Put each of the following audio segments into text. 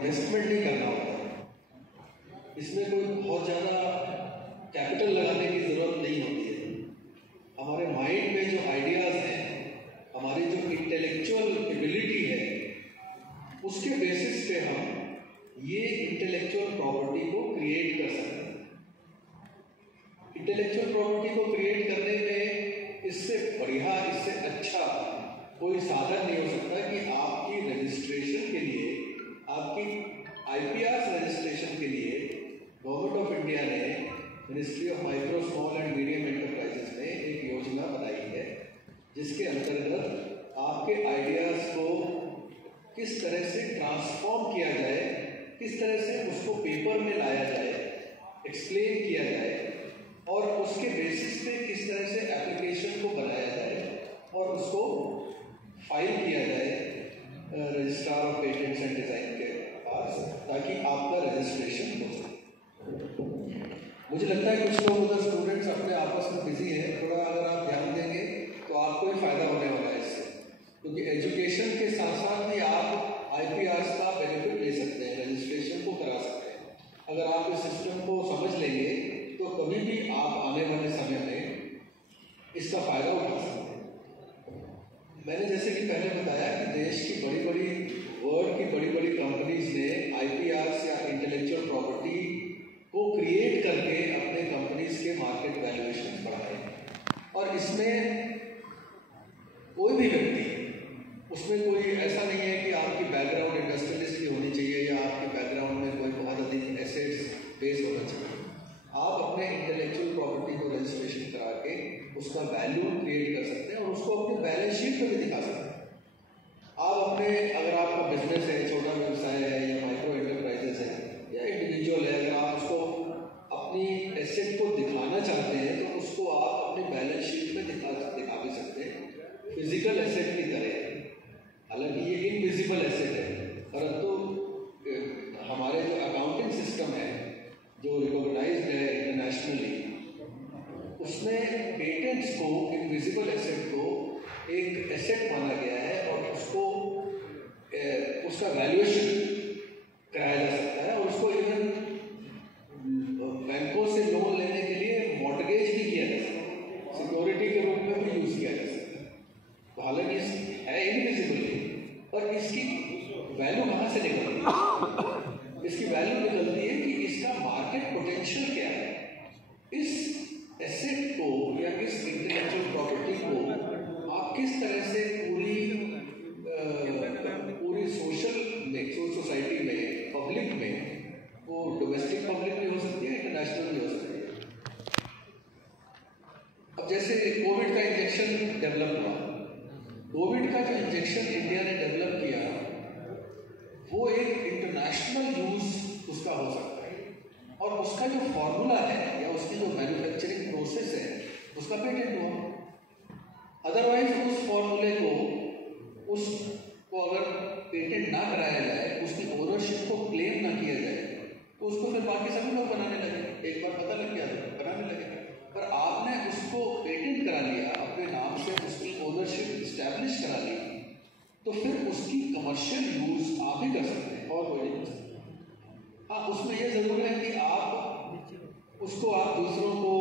Investment नहीं करना होता, इसमें कोई बहुत ज़्यादा कैपिटल लगाने की ज़रूरत नहीं होती है। हमारे माइंड में जो आइडियाज़ हैं, हमारी जो इंटेलेक्चुअल एबिलिटी है, उसके बेसिस पे हम ये इंटेलेक्चुअल प्रॉपर्टी को क्रिएट कर सकते हैं। इंटेलेक्चुअल प्रॉपर्टी को क्रिएट करने में इससे बढ़िया, इससे अच्छा कोई साधन नहीं हो सकता कि आपकी रजिस्ट्रेशन के लिए, आपकी IPR रजिस्ट्रेशन के लिए गवर्नमेंट ऑफ इंडिया ने ministry of micro small and medium enterprises ने एक योजना बनाई है, जिसके अंतर्गत आपके आइडियाज़ को किस तरह से ट्रांसफॉर्म किया जाए, किस तरह से उसको पेपर में लाया जाए, एक्सप्लेन किया जाए और उसके बेसिस पे किस तरह से एप्लीकेशन को बनाया जाए और उसको फाइल किया जाए registrar of patents and design के पास, ताकि आपका रजिस्ट्रेशन हो सके। मुझे लगता है कुछ लोग उधर स्टूडेंट्स अपने आपस में बिजी हैं, थोड़ा अगर आप ध्यान देंगे तो आपको ही फ़ायदा होने वाला है इससे, क्योंकि एजुकेशन के साथ साथ ही आप IPRs का बेनिफिट ले सकते हैं, रजिस्ट्रेशन को करा सकते हैं। अगर आप इस सिस्टम को समझ लेंगे तो कभी भी आप आने वाले समय में इसका फ़ायदा उठा सकते हैं। मैंने जैसे कि पहले बताया कि देश की बड़ी बड़ी, वर्ल्ड की बड़ी बड़ी कंपनीज ने IPRs या इंटेलेक्चुअल प्रॉपर्टी को क्रिएट करके अपने कंपनीज के मार्केट वैल्यूएशन बढ़ाए, और इसमें कोई भी व्यक्ति, उसमें कोई ऐसा नहीं है कि आपकी बैकग्राउंड इंडस्ट्रियलिस्ट की होनी चाहिए या आपके बैकग्राउंड में कोई बहुत अधिक एसेट्स बेस होना चाहिए। आप अपने इंटेलेक्चुअल प्रॉपर्टी को रजिस्ट्रेशन करा के उसका वैल्यू क्रिएट कर सकते हैं और उसको अपने बैलेंस शीट पर भी दिखा सकते हैं। आप अपने, अगर आपका बिजनेस है, छोटा व्यवसाय है या माइक्रो एंटरप्राइजेस है या इंडिविजुअल है, अगर आप उसको अपनी एसेट को दिखाना चाहते हैं तो उसको आप अपनी बैलेंस शीट में दिखा भी सकते हैं फिजिकल एसेट की तरह। हालांकि ये इनविजिबल एसेट है, परंतु हमारे जो अकाउंटिंग सिस्टम है जो रिकॉग्नाइज्ड है इंटरनेशनली, उसमें पेटेंट्स को, इनविजिबल एसेट को एक एसेट माना गया है और उसको उसका वैल्यूएशन कराया जा सकता है और उसको इवन बैंकों से लोन लेने के लिए मॉर्टगेज भी किया जा सकता है, सिक्योरिटी के रूप में भी यूज किया जा सकता है। हालांकि है इनविजिबल, पर इसकी वैल्यू कहाँ से निकलती है? इसकी वैल्यू निकलती है कि इसका मार्केट पोटेंशियल क्या है। इस एसेट को या इस इंटेलेक्चुअल प्रॉपर्टी को आप किस तरह से पूरी सोसाइटी में, पब्लिक में, वो डोमेस्टिक पब्लिक भी हो सकती है, इंटरनेशनल भी हो सकती है। अब जैसे कोविड का इंजेक्शन डेवलप हुआ, कोविड का जो इंजेक्शन इंडिया ने डेवलप किया वो एक इंटरनेशनल यूज उसका हो सकता है और उसका जो फॉर्मूला है या उसकी जो मैन्युफैक्चरिंग प्रोसेस है उसका पेटेंट हुआ। अदरवाइज उस फॉर्मूले को, उसको अगर पेटेंट ना कराया जाए, उसकी ओनरशिप को क्लेम ना किया जाए, तो उसको फिर बाकी सभी लोग बनाने लगे। एक बार पता लग गया तो बनाने लगे, पर आपने उसको पेटेंट करा लिया, अपने नाम से उसकी ओनरशिप इस्टेब्लिश करा ली, तो फिर उसकी कमर्शियल यूज आप ही कर सकते हैं और कोई नहीं कर सकता। हाँ, उसमें यह ज़रूर है कि आप उसको, आप दूसरों को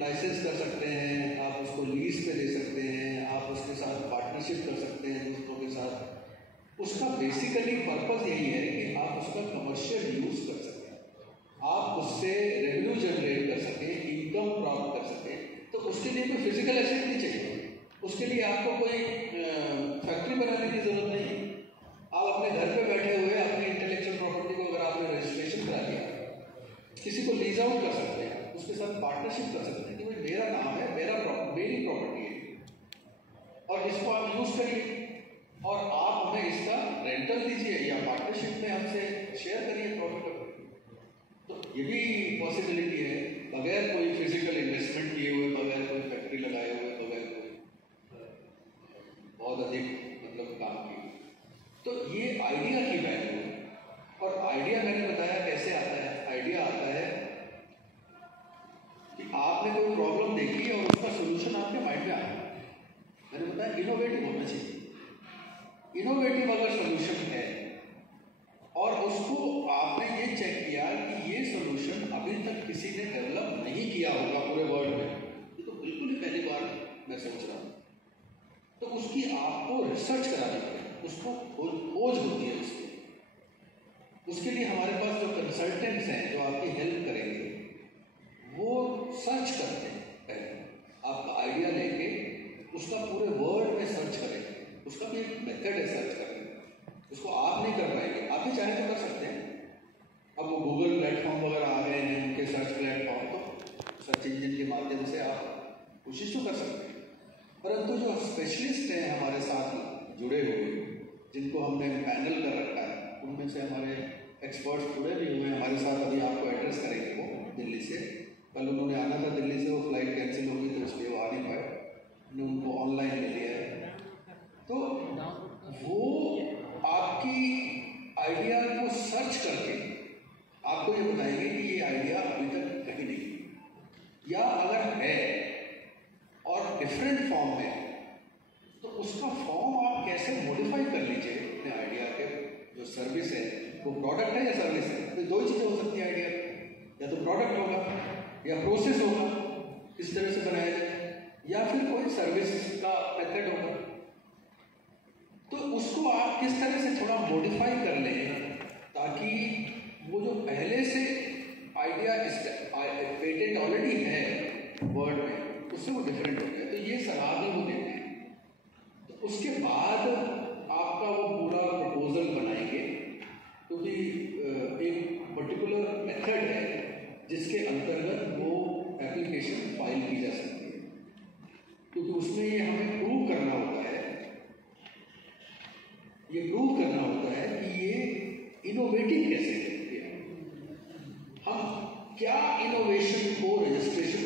लाइसेंस कर सकते हैं, आप उसको लीज पे दे सकते हैं, आप उसके साथ पार्टनरशिप कर सकते हैं दूसरों के साथ। उसका बेसिकली पर्पस यही है कि आप उसका कमर्शियल यूज कर सकें, आप उससे रेवेन्यू जनरेट कर सकें, इनकम प्राप्त कर सकें। तो उसके लिए कोई फिजिकल एसेट नहीं चाहिए, उसके लिए आपको कोई फैक्ट्री बनाने की जरूरत नहीं है। आप अपने घर पे बैठे हुए अपनी इंटेलेक्चुअल प्रॉपर्टी को अगर आपने रजिस्ट्रेशन करा लिया, किसी को लीज आउट कर सकते हैं, उसके साथ पार्टनरशिप कर सकते हैं कि भाई मेरा नाम है, मेरी प्रॉपर्टी है और इसको आप यूज करिए और आप हमें इसका रेंटल दीजिए या पार्टनरशिप में हमसे शेयर करिए प्रॉफिट। तो ये भी पॉसिबिलिटी है, बगैर कोई फिजिकल इन्वेस्टमेंट किए हुए, बगैर कोई फैक्ट्री लगाए हुए, बगैर कोई बहुत अधिक मतलब काम किए। तो ये आइडिया की वैल्यू है। और आइडिया मैंने बताया कैसे आता है। आइडिया आता है कि आपने कोई प्रॉब्लम देखी और उसका सोल्यूशन आपके माइंड में आया। मैंने बताया इनोवेटिव होना चाहिए। इनोवेटिव अगर सोल्यूशन है और उस अभी तक किसी ने डेवलप नहीं किया होगा पूरे वर्ल्ड में, ये तो बिल्कुल ही पहली बार मैं सोच रहा हूँ। तो उसकी आपको रिसर्च करानी पड़ेगी, उसको खोज होती है उसके लिए हमारे पास जो कंसल्टेंट्स हैं जो आपकी हेल्प करेंगे, वो सर्च करते हैं। पहले आपका आइडिया लेके उसका पूरे वर्ल्ड में सर्च करेंगे, उसका भी एक मेथड है सर्च करने का, उसको आप नहीं कर पाएंगे, आप भी चाहे तो कर सकते हैं। अब वो गूगल प्लेटफॉर्म वगैरह आ गए हैं, उनके सर्च प्लेटफॉर्म, तो सर्च इंजन के माध्यम से आप कोशिश तो कर सकते हैं। परंतु जो स्पेशलिस्ट हैं हमारे साथ जुड़े हुए, जिनको हमने पैनल कर रखा है, उनमें से हमारे एक्सपर्ट्स जुड़े भी हुए हैं हमारे साथ। अभी आपको एड्रेस करेंगे वो दिल्ली से, कल उन्होंने आना था दिल्ली से, वो फ्लाइट कैंसिल हो गई तो इसलिए वो आ नहीं पाए, हमने उनको ऑनलाइन ले लिया है। तो वो आपकी आइडिया को सर्च करके आपको ये बताएंगे कि ये आइडिया अभी तक कहीं नहीं, या अगर है और डिफरेंट फॉर्म में, तो उसका फॉर्म आप कैसे मॉडिफाई कर लीजिए अपने आइडिया के। जो सर्विस है वो प्रोडक्ट है या सर्विस है, तो दो ही चीज़ें हो सकती है आइडिया, या तो प्रोडक्ट होगा या प्रोसेस होगा किस तरह से बनाया जाए, या फिर कोई सर्विस का मेथड होगा। तो उसको आप किस तरह से थोड़ा मॉडिफाई कर लें ताकि वो जो पहले से आइडिया पेटेंट ऑलरेडी है वर्ल्ड में, उससे वो डिफरेंट हो गया। तो ये सलाह भी वो देते हैं। तो उसके बाद आपका वो पूरा प्रपोजल बनाएंगे, क्योंकि एक पर्टिकुलर मेथड है जिसके अंतर्गत वो एप्लीकेशन फाइल की जा सकती है, क्योंकि उसमें ये हमें प्रूव करना होता है, कि ये इनोवेटिव कैसे है, हम क्या इनोवेशन को रजिस्ट्रेशन